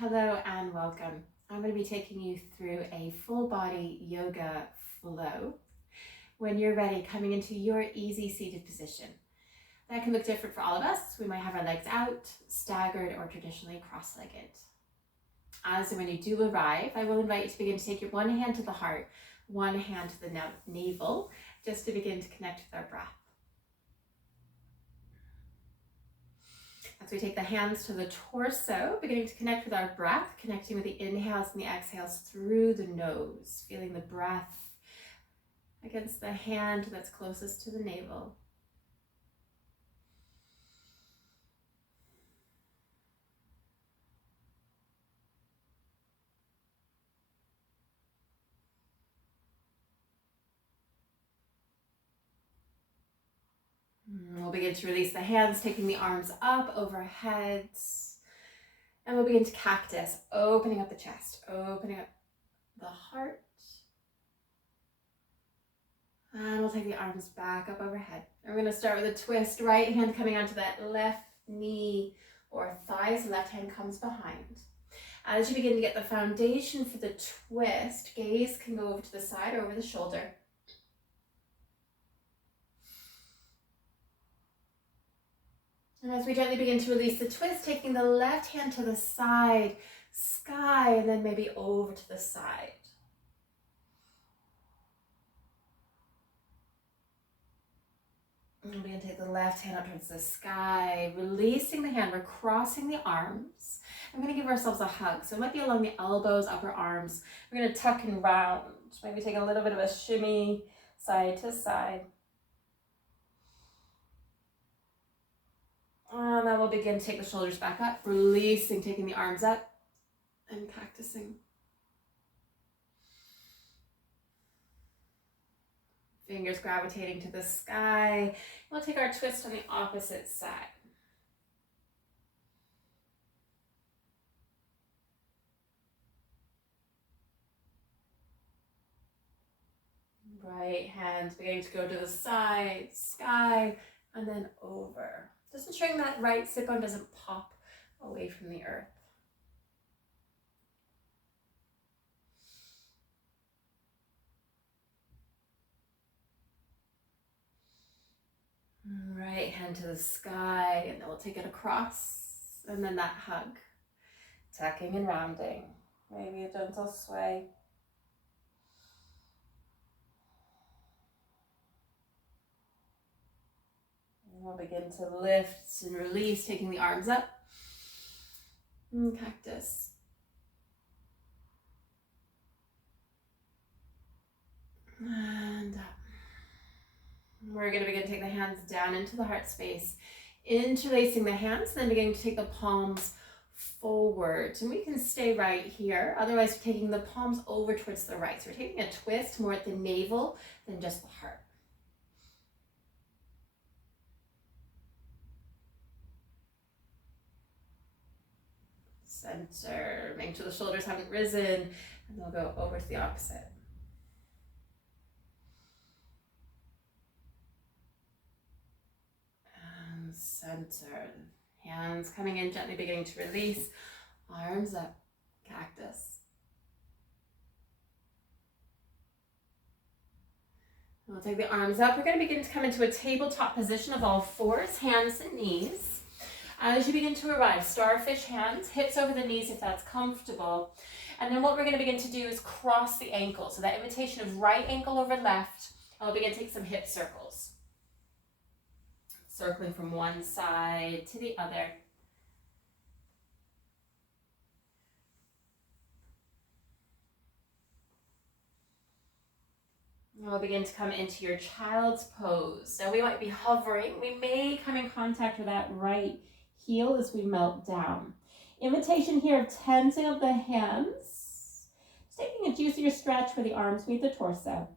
Hello and welcome. I'm going to be taking you through a full body yoga flow. When you're ready, coming into your easy seated position. That can look different for all of us. We might have our legs out, staggered, or traditionally cross-legged. As and when you do arrive, I will invite you to begin to take your one hand to the heart, one hand to the navel, just to begin to connect with our breath. As we take the hands to the torso, beginning to connect with our breath, connecting with the inhales and the exhales through the nose, feeling the breath against the hand that's closest to the navel. We'll begin to release the hands, taking the arms up overhead. And we'll begin to cactus, opening up the chest, opening up the heart. And we'll take the arms back up overhead. And we're going to start with a twist. Right hand coming onto that left knee or thighs. Left hand comes behind. As you begin to get the foundation for the twist, gaze can go over to the side or over the shoulder. And as we gently begin to release the twist, taking the left hand to the side, sky, and then maybe over to the side. And we're going to take the left hand up towards the sky, releasing the hand. We're crossing the arms. I'm going to give ourselves a hug. So it might be along the elbows, upper arms. We're going to tuck and round. Maybe take a little bit of a shimmy side to side. And then we'll begin to take the shoulders back up, releasing, taking the arms up and cactusing. Fingers gravitating to the sky. We'll take our twist on the opposite side. Right hand beginning to go to the side, sky, and then over. Just ensuring that right sit bone doesn't pop away from the earth. Right hand to the sky, and then we'll take it across, and then that hug. Tucking and rounding. Maybe a gentle sway. We'll begin to lift and release, taking the arms up. And cactus. And up. We're going to begin to take the hands down into the heart space, interlacing the hands, then beginning to take the palms forward. And we can stay right here. Otherwise, we're taking the palms over towards the right. So we're taking a twist more at the navel than just the heart. Center, making sure the shoulders haven't risen, and they'll go over to the opposite. And center, hands coming in, gently beginning to release, arms up, cactus. We'll take the arms up. We're going to begin to come into a tabletop position of all fours, hands and knees. As you begin to arrive, starfish hands, hips over the knees if that's comfortable. And then what we're going to begin to do is cross the ankles. So that invitation of right ankle over left, and we'll begin to take some hip circles. Circling from one side to the other. And we'll begin to come into your child's pose. So we might be hovering. We may come in contact with that right heel as we melt down. Invitation here of tensing of the hands. Just taking a juicier stretch where the arms meet the torso.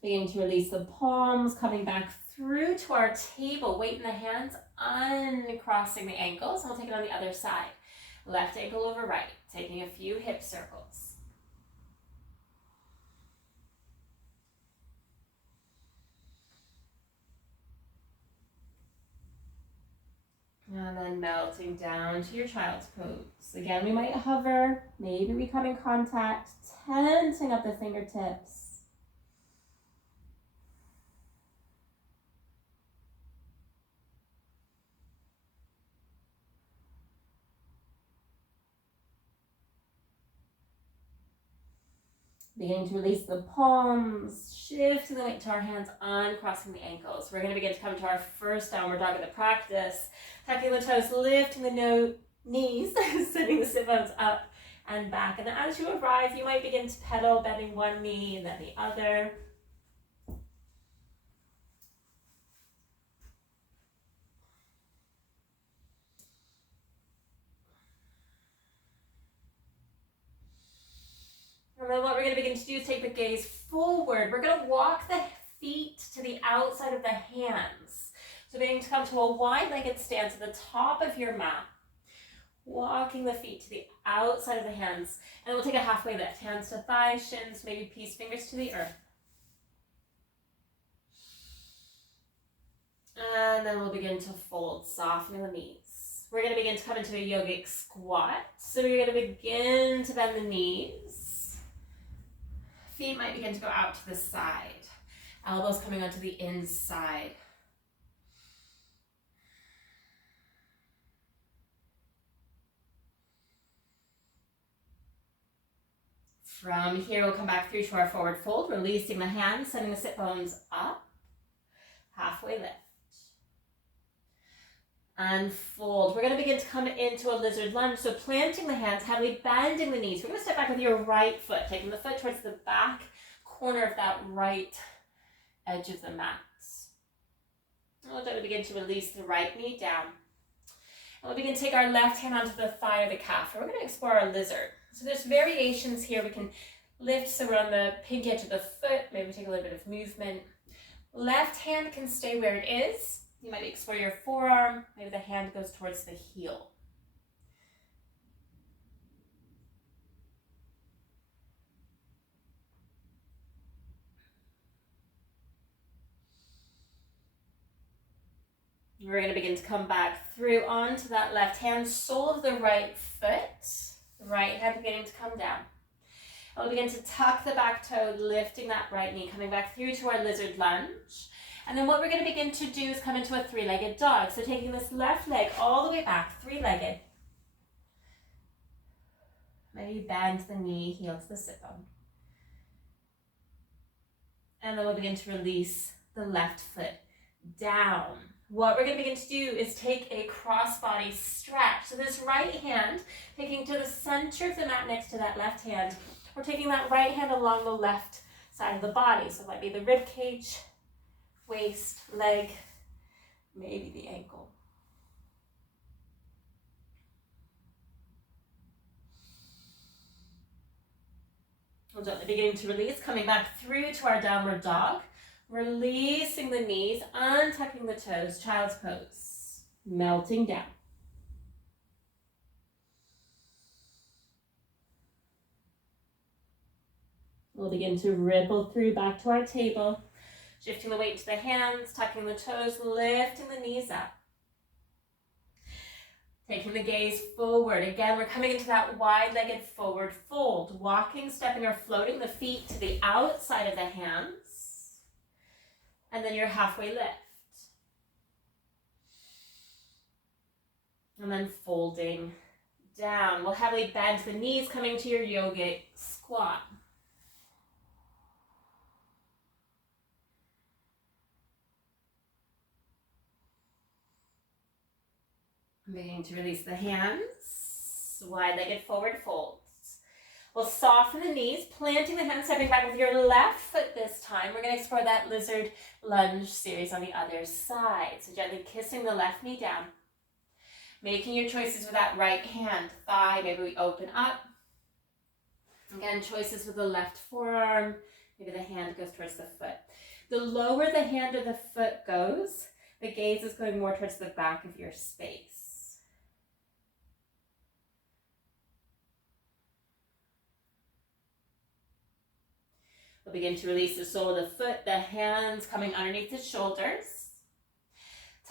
Beginning to release the palms, coming back through to our table. Weight in the hands, uncrossing the ankles. We'll take it on the other side. Left ankle over right, taking a few hip circles. And then melting down to your child's pose. Again, we might hover, maybe we come in contact, tensing up the fingertips. Beginning to release the palms, shifting the weight to our hands, uncrossing the ankles. We're going to begin to come to our first downward dog of the practice. Tucking the toes, lifting the knees, sitting the sit bones up and back. And as you arrive, you might begin to pedal, bending one knee and then the other. And then what we're going to begin to do is take the gaze forward. We're going to walk the feet to the outside of the hands. So beginning to come to a wide-legged stance at the top of your mat. Walking the feet to the outside of the hands. And we'll take a halfway lift. Hands to thighs, shins, maybe peace fingers to the earth. And then we'll begin to fold, softening the knees. We're going to begin to come into a yogic squat. So we're going to begin to bend the knees. Feet might begin to go out to the side. Elbows coming onto the inside. From here, we'll come back through to our forward fold, releasing the hands, sending the sit bones up. Halfway lift. And fold. We're going to begin to come into a lizard lunge. So planting the hands, heavily bending the knees. We're going to step back with your right foot, taking the foot towards the back corner of that right edge of the mat. And we'll gently begin to release the right knee down. And we'll begin to take our left hand onto the thigh or the calf. And we're going to explore our lizard. So there's variations here. We can lift so we're on the pinky edge of the foot. Maybe take a little bit of movement. Left hand can stay where it is. You might explore your forearm. Maybe the hand goes towards the heel. We're going to begin to come back through onto that left hand, sole of the right foot. The right hand beginning to come down. And we'll begin to tuck the back toe, lifting that right knee, coming back through to our lizard lunge. And then what we're going to begin to do is come into a three-legged dog. So taking this left leg all the way back, three-legged. Maybe bend the knee, heel to the sit bone. And then we'll begin to release the left foot down. What we're going to begin to do is take a cross-body stretch. So this right hand, taking to the center of the mat next to that left hand. We're taking that right hand along the left side of the body. So it might be the rib cage, waist, leg, maybe the ankle. We'll gently begin to release, coming back through to our downward dog. Releasing the knees, untucking the toes, child's pose. Melting down. We'll begin to ripple through back to our table. Shifting the weight to the hands, tucking the toes, lifting the knees up. Taking the gaze forward. Again, we're coming into that wide-legged forward fold. Walking, stepping, or floating the feet to the outside of the hands. And then your halfway lift. And then folding down. We'll heavily bend the knees, coming to your yogic squat. Beginning to release the hands, wide-legged forward folds. We'll soften the knees, planting the hands, stepping back with your left foot this time. We're going to explore that lizard lunge series on the other side. So gently kissing the left knee down. Making your choices with that right hand, thigh, maybe we open up. Again, choices with the left forearm, maybe the hand goes towards the foot. The lower the hand or the foot goes, the gaze is going more towards the back of your space. We'll begin to release the sole of the foot, the hands coming underneath the shoulders.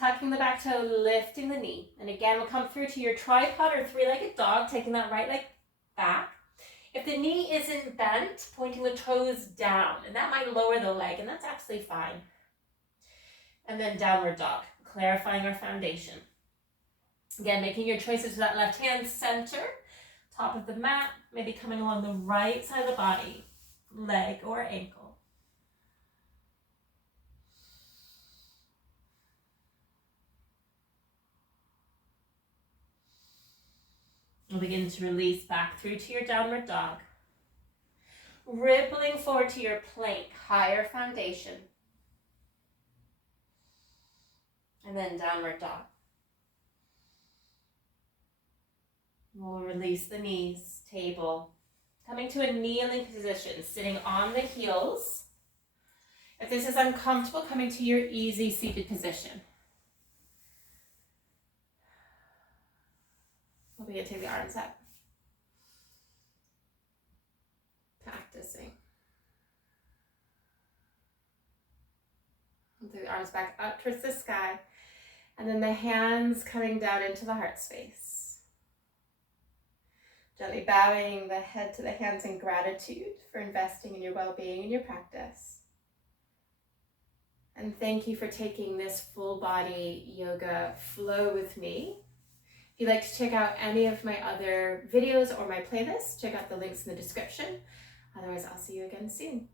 tucking the back toe, lifting the knee. And again, we'll come through to your tripod or three-legged dog, taking that right leg back. If the knee isn't bent, pointing the toes down, and that might lower the leg, and that's absolutely fine. And then downward dog, clarifying our foundation. Again, making your choices to that left hand center, top of the mat, maybe coming along the right side of the body, leg or ankle. We'll begin to release back through to your downward dog. Rippling forward to your plank, higher foundation. And then downward dog. We'll release the knees, table. Coming to a kneeling position, sitting on the heels. If this is uncomfortable, coming to your easy seated position. We'll begin to take the arms up. Practicing. We'll take the arms back up towards the sky. And then the hands coming down into the heart space. Gently bowing the head to the hands in gratitude for investing in your well-being and your practice. And thank you for taking this full body yoga flow with me. If you'd like to check out any of my other videos or my playlists, check out the links in the description. Otherwise, I'll see you again soon.